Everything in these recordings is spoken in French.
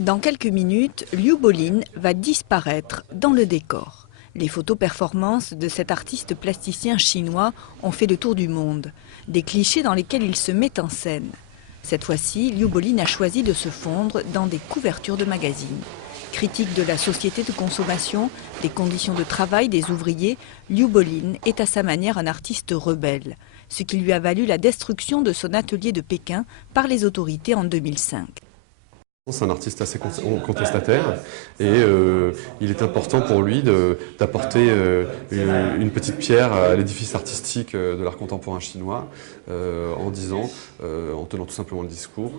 Dans quelques minutes, Liu Bolin va disparaître dans le décor. Les photos performances de cet artiste plasticien chinois ont fait le tour du monde. Des clichés dans lesquels il se met en scène. Cette fois-ci, Liu Bolin a choisi de se fondre dans des couvertures de magazines. Critique de la société de consommation, des conditions de travail des ouvriers, Liu Bolin est à sa manière un artiste rebelle. Ce qui lui a valu la destruction de son atelier de Pékin par les autorités en 2005. C'est un artiste assez contestataire et il est important pour lui d'apporter une petite pierre à l'édifice artistique de l'art contemporain chinois en disant, en tenant tout simplement le discours,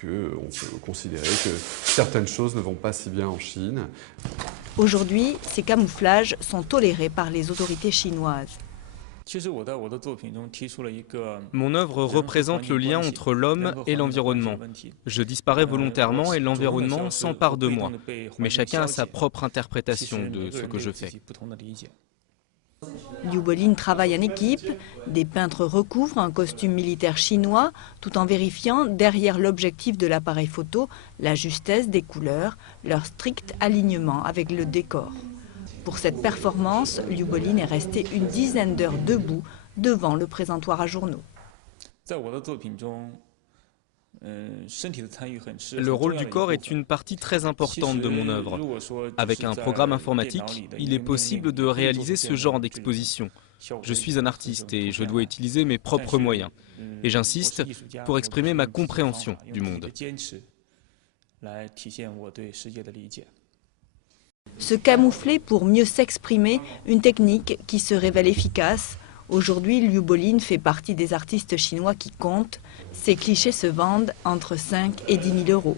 qu'on peut considérer que certaines choses ne vont pas si bien en Chine. Aujourd'hui, ces camouflages sont tolérés par les autorités chinoises. Mon œuvre représente le lien entre l'homme et l'environnement. Je disparais volontairement et l'environnement s'empare de moi. Mais chacun a sa propre interprétation de ce que je fais. Liu Bolin travaille en équipe. Des peintres recouvrent un costume militaire chinois tout en vérifiant derrière l'objectif de l'appareil photo la justesse des couleurs, leur strict alignement avec le décor. Pour cette performance, Liu Bolin est resté une dizaine d'heures debout devant le présentoir à journaux. Le rôle du corps est une partie très importante de mon œuvre. Avec un programme informatique, il est possible de réaliser ce genre d'exposition. Je suis un artiste et je dois utiliser mes propres moyens. Et j'insiste pour exprimer ma compréhension du monde. Se camoufler pour mieux s'exprimer, une technique qui se révèle efficace. Aujourd'hui, Liu Bolin fait partie des artistes chinois qui comptent. Ces clichés se vendent entre 5 et 10 000 euros.